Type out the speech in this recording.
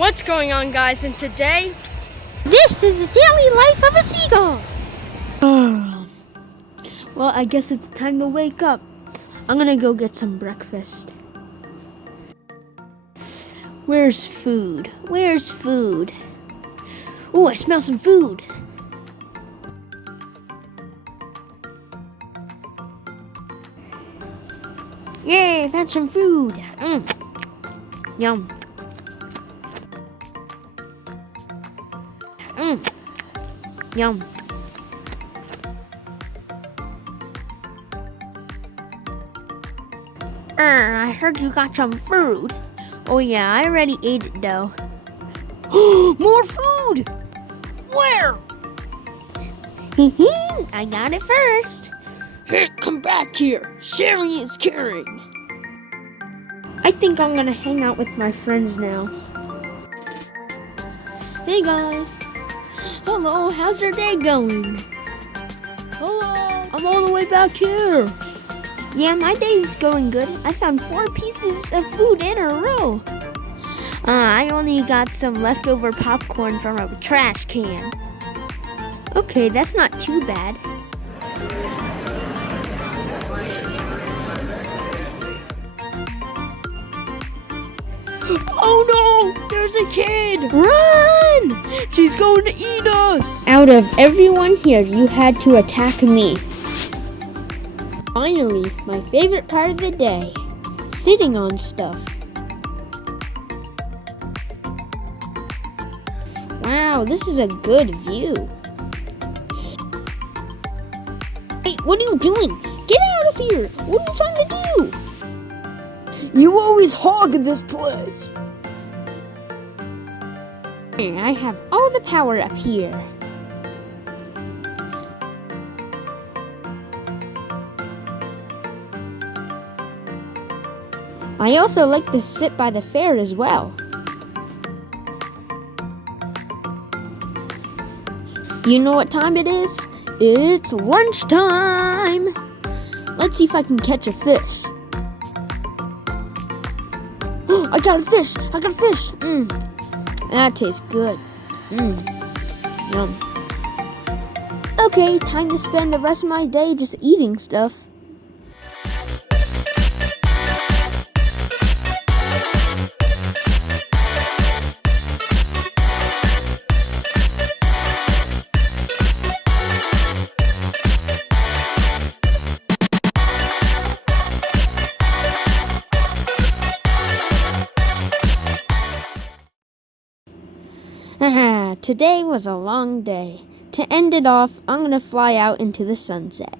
What's going on, guys? And today, this is the daily life of a seagull. Well, I guess it's time to wake up. I'm gonna go get some breakfast. Where's food? Where's food? Oh, I smell some food. Yay, I found some food. Yum. Yum. I heard you got some food. Oh yeah, I already ate it though. More food! Where? I got it first. hey, come back here. Sharing is caring. I think I'm gonna hang out with my friends now. Hey guys. Hello, how's your day going? Hello, I'm all the way back here. Yeah, my day's going good. I found 4 pieces of food in a row. I only got some leftover popcorn from a trash can. Okay, that's not too bad. Oh no, there's a kid. Run! She's going to eat us. Out of everyone here, you had to attack me. Finally, my favorite part of the day, sitting on stuff. Wow, this is a good view. Hey, what are you doing? Get out of here! What are you trying to do? You always hog this place. I have all the power up here. I also like to sit by the fair as well. You know what time it is? It's lunchtime! Let's see if I can catch a fish. I got a fish! I got a fish! That tastes good. Yum. Okay, time to spend the rest of my day just eating stuff. Today was a long day. To end it off, I'm gonna fly out into the sunset.